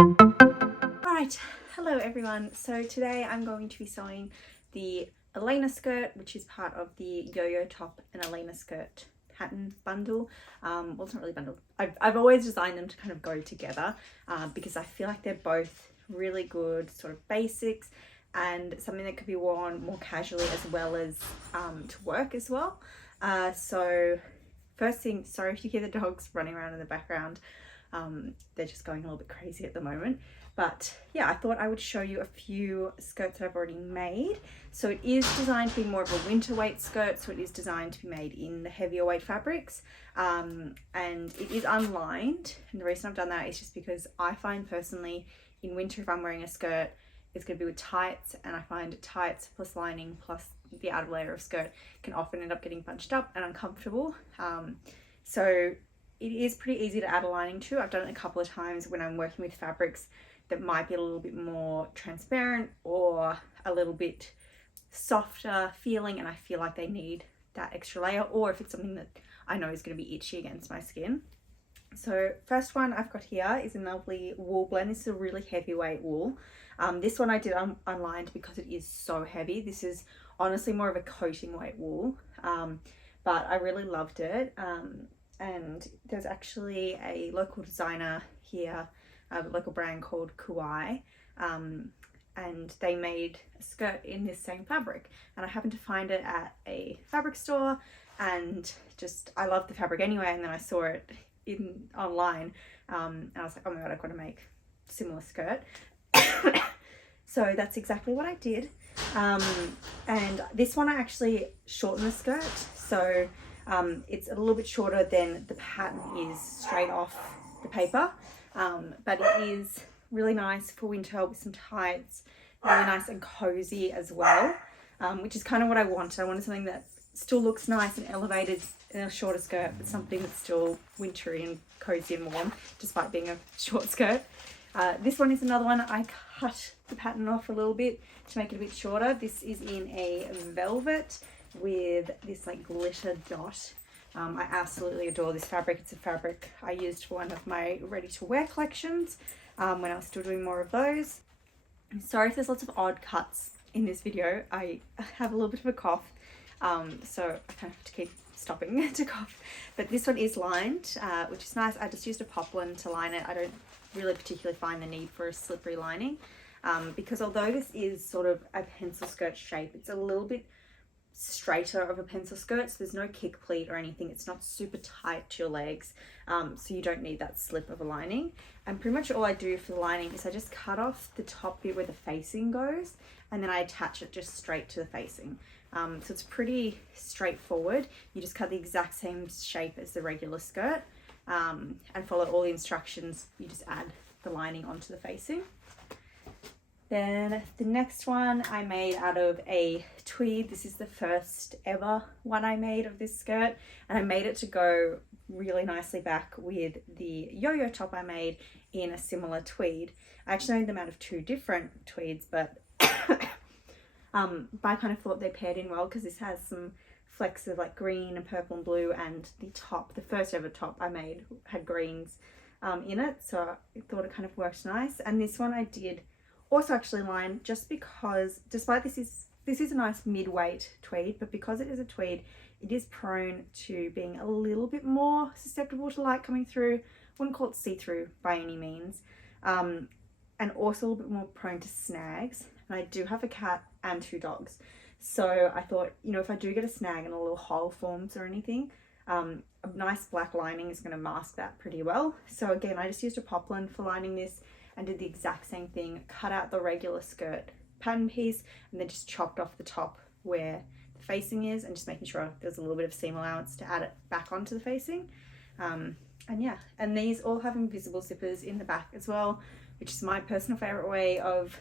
Alright, hello everyone. So today I'm going to be sewing the Elena skirt, which is part of the yo-yo top and Elena skirt pattern bundle. Well, it's not really bundled. I've always designed them to kind of go together because I feel like they're both really good sort of basics and something that could be worn more casually as well as to work as well. So first thing, sorry if you hear the dogs running around in the background. They're just going a little bit crazy at the moment. But yeah, I thought I would show you a few skirts that I've already made. So it is designed to be more of a winter weight skirt, so it is designed to be made in the heavier weight fabrics, and it is unlined. And the reason I've done that is just because I find personally in winter, if I'm wearing a skirt, it's going to be with tights, and I find tights plus lining plus the outer layer of skirt can often end up getting bunched up and uncomfortable. So it is pretty easy to add a lining to. I've done it a couple of times when I'm working with fabrics that might be a little bit more transparent or a little bit softer feeling, and I feel like they need that extra layer, or if it's something that I know is going to be itchy against my skin. So first one I've got here is a lovely wool blend. This is a really heavyweight wool. This one I did unlined because it is so heavy. This is honestly more of a coating weight wool, but I really loved it. And there's actually a local designer here, a local brand called Kylie, and they made a skirt in this same fabric, and I happened to find it at a fabric store, and just I love the fabric anyway, and then I saw it online, and I was like, oh my god, I've got to make a similar skirt. So that's exactly what I did, and this one I actually shortened the skirt, so it's a little bit shorter than the pattern is straight off the paper, but it is really nice for winter with some tights, really nice and cozy as well, which is kind of what I wanted. I wanted something that still looks nice and elevated in a shorter skirt, but something that's still wintry and cozy and warm despite being a short skirt. This one is another one. I cut the pattern off a little bit to make it a bit shorter. This is in a velvet with this like glitter dot. I absolutely adore this fabric. It's a fabric I used for one of my ready to wear collections when I was still doing more of those. Sorry if there's lots of odd cuts in this video. I have a little bit of a cough, so I kind of have to keep stopping to cough. But this one is lined, which is nice. I just used a poplin to line it. I don't really particularly find the need for a slippery lining, because although this is sort of a pencil skirt shape, it's a little bit straighter of a pencil skirt, so there's no kick pleat or anything. It's not super tight to your legs, so you don't need that slip of a lining. And pretty much all I do for the lining is I just cut off the top bit where the facing goes, and then I attach it just straight to the facing. So it's pretty straightforward. You just cut the exact same shape as the regular skirt, and follow all the instructions. You just add the lining onto the facing. Then the next one I made out of a tweed. This is the first ever one I made of this skirt, and I made it to go really nicely back with the yo-yo top I made in a similar tweed. I actually made them out of two different tweeds, but I kind of thought they paired in well because this has some flecks of like green and purple and blue, and the top, the first ever top I made, had greens in it, so I thought it kind of worked nice. And this one I did also actually line, just because despite this is a nice mid-weight tweed, but because it is a tweed, it is prone to being a little bit more susceptible to light coming through. I wouldn't call it see-through by any means, and also a little bit more prone to snags. And I do have a cat and two dogs, so I thought, you know, if I do get a snag and a little hole forms or anything, a nice black lining is going to mask that pretty well. So again, I just used a poplin for lining this and did the exact same thing, cut out the regular skirt pattern piece and then just chopped off the top where the facing is, and just making sure there's a little bit of seam allowance to add it back onto the facing. And yeah, and these all have invisible zippers in the back as well, which is my personal favorite way of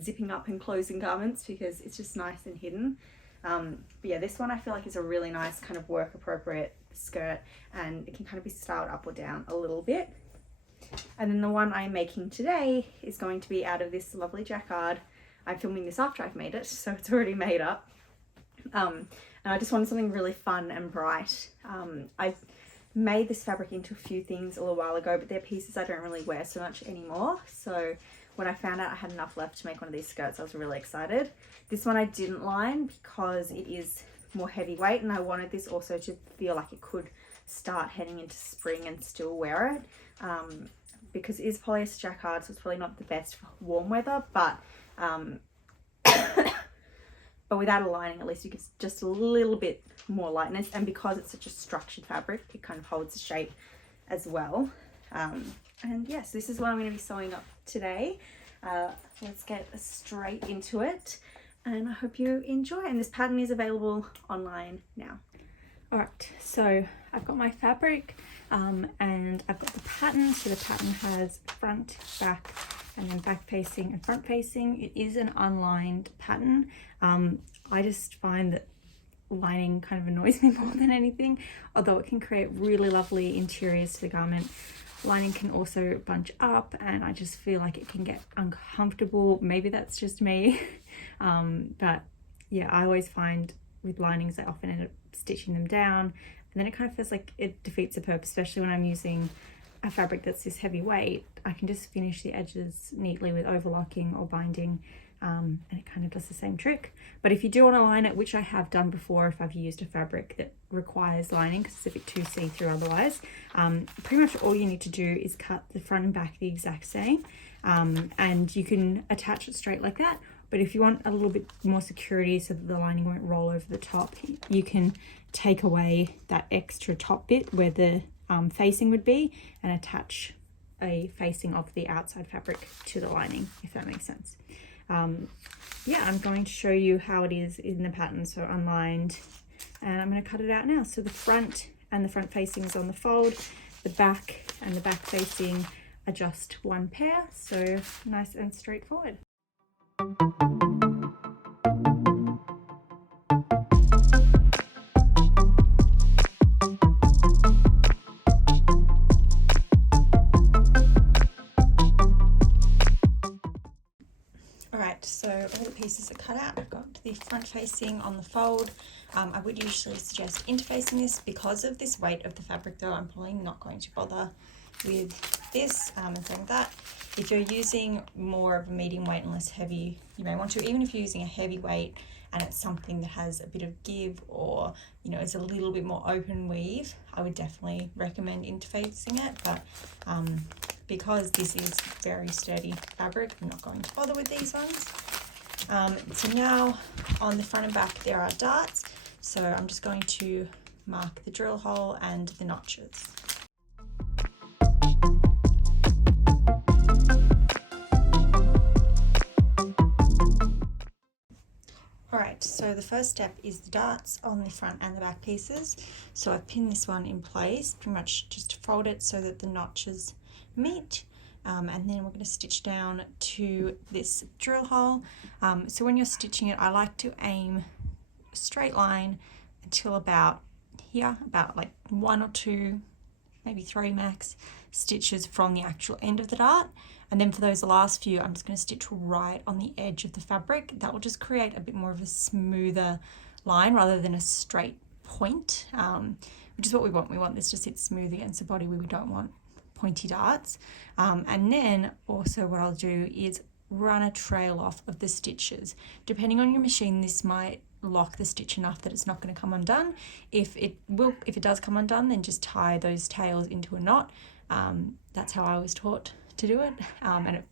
zipping up and closing garments because it's just nice and hidden. But yeah, this one I feel like is a really nice kind of work appropriate skirt, and it can kind of be styled up or down a little bit. And then the one I'm making today is going to be out of this lovely jacquard. I'm filming this after I've made it, so it's already made up. And I just wanted something really fun and bright. I made this fabric into a few things a little while ago, but they're pieces I don't really wear so much anymore. So when I found out I had enough left to make one of these skirts, I was really excited. This one I didn't line because it is more heavyweight, and I wanted this also to feel like it could start heading into spring and still wear it, because it is polyester jacquard, so it's probably not the best for warm weather, but but without a lining, at least you get just a little bit more lightness, and because it's such a structured fabric, it kind of holds the shape as well. And yes, this is what I'm going to be sewing up today. Let's get straight into it, and I hope you enjoy. And this pattern is available online now. Alright, so I've got my fabric and I've got the pattern. So the pattern has front, back, and then back facing and front facing. It is an unlined pattern. I just find that lining kind of annoys me more than anything, although it can create really lovely interiors to the garment. Lining can also bunch up, and I just feel like it can get uncomfortable. Maybe that's just me. But yeah, I always find with linings I often end up stitching them down, and then it kind of feels like it defeats the purpose, especially when I'm using a fabric that's this heavyweight. I can just finish the edges neatly with overlocking or binding, and it kind of does the same trick. But if you do want to line it, which I have done before if I've used a fabric that requires lining because it's a bit too see-through otherwise, pretty much all you need to do is cut the front and back the exact same, and you can attach it straight like that. But if you want a little bit more security so that the lining won't roll over the top, you can take away that extra top bit where the facing would be and attach a facing of the outside fabric to the lining, if that makes sense. Yeah, I'm going to show you how it is in the pattern, so unlined, and I'm going to cut it out now. So the front and the front facing is on the fold, the back and the back facing are just one pair, so nice and straightforward. Alright, so all the pieces are cut out. I've got the front facing on the fold. I would usually suggest interfacing this. Because of this weight of the fabric though, I'm probably not going to bother with this and doing that. If you're using more of a medium weight and less heavy, you may want to. Even if you're using a heavy weight and it's something that has a bit of give, or it's a little bit more open weave, I would definitely recommend interfacing it. But because this is very sturdy fabric, I'm not going to bother with these ones. So now on the front and back there are darts, so I'm just going to mark the drill hole and the notches. Alright, so the first step is the darts on the front and the back pieces. So I've pinned this one in place, pretty much just fold it so that the notches meet, and then we're going to stitch down to this drill hole. So when you're stitching it, I like to aim a straight line until about here, about like 1 or 2, maybe 3 max stitches from the actual end of the dart. And then for those last few, I'm just going to stitch right on the edge of the fabric. That will just create a bit more of a smoother line rather than a straight point, which is what we want. We want this to sit smooth against the body. We don't want pointy darts. And then also what I'll do is run a trail off of the stitches. Depending on your machine, this might lock the stitch enough that it's not going to come undone. If it does come undone, then just tie those tails into a knot. That's how I was taught to do it, and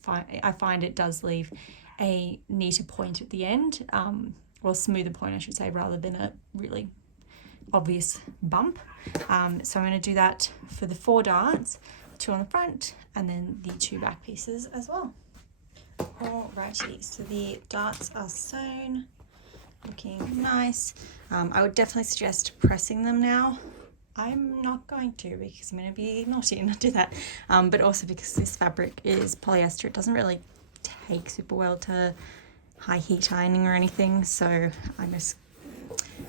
I find it does leave a neater point at the end, or smoother point I should say, rather than a really obvious bump. So I'm going to do that for the 4 darts, 2 on the front and then the 2 back pieces as well. Alrighty, so the darts are sewn, looking nice. I would definitely suggest pressing them now. I'm not going to, because I'm going to be naughty and not do that, but also because this fabric is polyester, it doesn't really take super well to high heat ironing or anything, so I'm just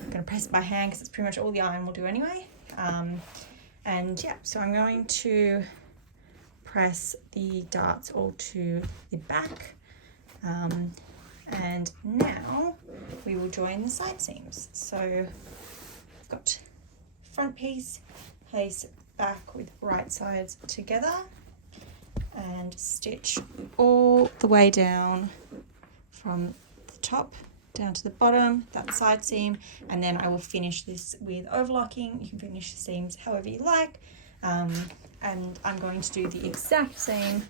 going to press it by hand because it's pretty much all the iron will do anyway. And yeah, so I'm going to press the darts all to the back, and now we will join the side seams. So I've got front piece, place back with right sides together and stitch all the way down from the top down to the bottom, that side seam, and then I will finish this with overlocking. You can finish the seams however you like, and I'm going to do the exact same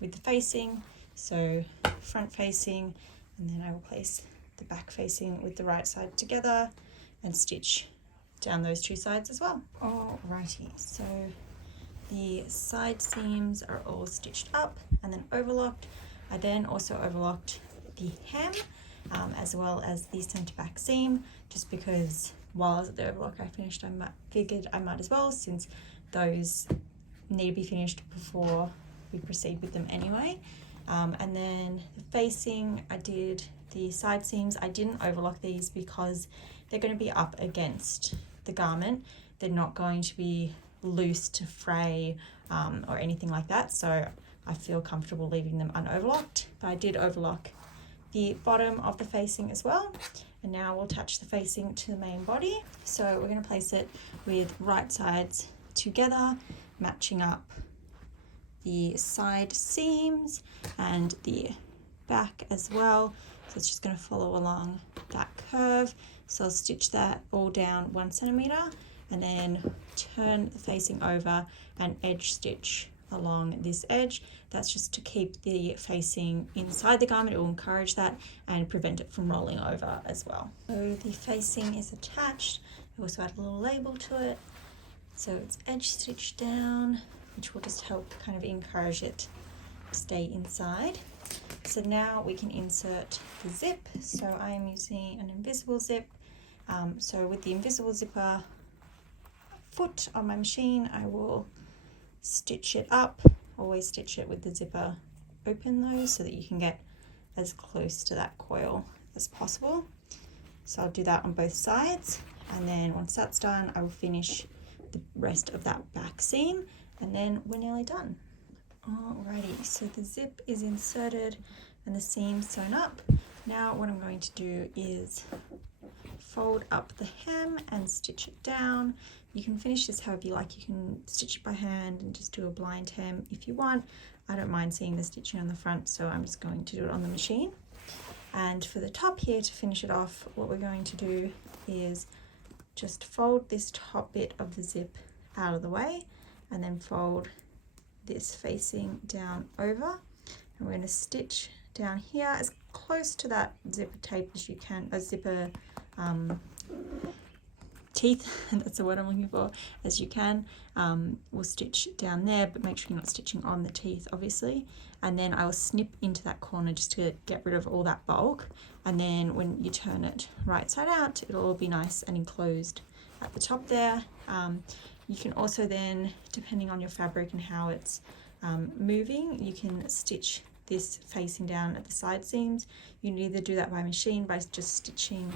with the facing, so front facing, and then I will place the back facing with the right side together and stitch down those two sides as well. Alrighty, so the side seams are all stitched up and then overlocked. I then also overlocked the hem as well as the centre back seam, just because while I was at the overlock I figured I might as well, since those need to be finished before we proceed with them anyway. And then the facing, I did the side seams. I didn't overlock these because they're going to be up against the garment. They're not going to be loose to fray or anything like that, so I feel comfortable leaving them unoverlocked. But I did overlock the bottom of the facing as well, and now we'll attach the facing to the main body. So we're going to place it with right sides together, matching up the side seams and the back as well. So it's just going to follow along that curve. So I'll stitch that all down 1 centimeter and then turn the facing over and edge stitch along this edge. That's just to keep the facing inside the garment. It will encourage that and prevent it from rolling over as well. So the facing is attached. I also add a little label to it. So it's edge stitched down, which will just help kind of encourage it to stay inside. So now we can insert the zip. So I am using an invisible zip. So with the invisible zipper foot on my machine, I will stitch it up. Always stitch it with the zipper open though, so that you can get as close to that coil as possible. So I'll do that on both sides, and then once that's done I will finish the rest of that back seam, and then we're nearly done. Alrighty, so the zip is inserted and the seam sewn up. Now what I'm going to do is fold up the hem and stitch it down. You can finish this however you like. You can stitch it by hand and just do a blind hem if you want. I don't mind seeing the stitching on the front, so I'm just going to do it on the machine. And for the top here, to finish it off, what we're going to do is just fold this top bit of the zip out of the way, and then fold this facing down over, and we're going to stitch down here as close to that zipper tape as you can, a zipper teeth, that's the word I'm looking for, as you can. We'll stitch down there, but make sure you're not stitching on the teeth obviously, and then I will snip into that corner just to get rid of all that bulk, and then when you turn it right side out it'll all be nice and enclosed at the top there. You can also then, depending on your fabric and how it's moving, you can stitch this facing down at the side seams. You can either do that by machine by just stitching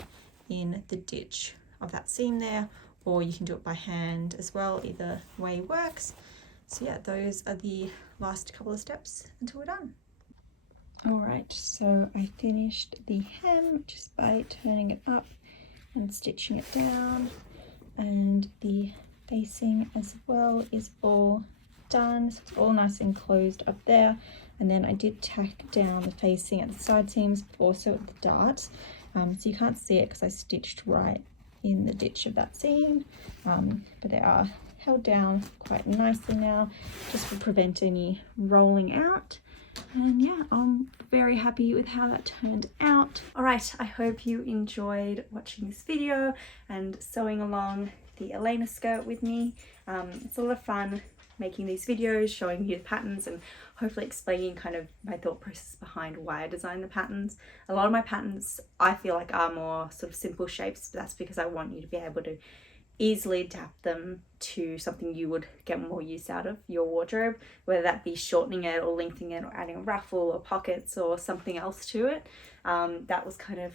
in the ditch of that seam there, or you can do it by hand as well. Either way works. So yeah, those are the last couple of steps until we're done. Alright, so I finished the hem just by turning it up and stitching it down, and the facing as well is all done, so it's all nice and closed up there. And then I did tack down the facing at the side seams, but also at the darts, so you can't see it because I stitched right in the ditch of that seam, but they are held down quite nicely now, just to prevent any rolling out. And yeah, I'm very happy with how that turned out. Alright, I hope you enjoyed watching this video and sewing along the Elena skirt with me. It's a lot of fun making these videos, showing you the patterns, and hopefully explaining kind of my thought process behind why I designed the patterns. A lot of my patterns I feel like are more sort of simple shapes, but that's because I want you to be able to easily adapt them to something you would get more use out of your wardrobe, whether that be shortening it or lengthening it or adding a ruffle or pockets or something else to it. That was kind of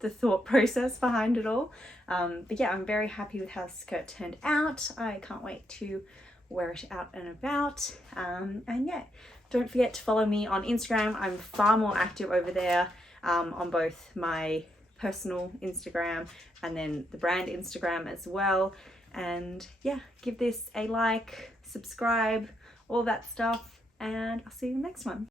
the thought process behind it all. But yeah, I'm very happy with how the skirt turned out. I can't wait to wear it out and about. And yeah, don't forget to follow me on Instagram. I'm far more active over there, on both my personal Instagram and then the brand Instagram as well. And yeah, give this a like, subscribe, all that stuff, and I'll see you in the next one.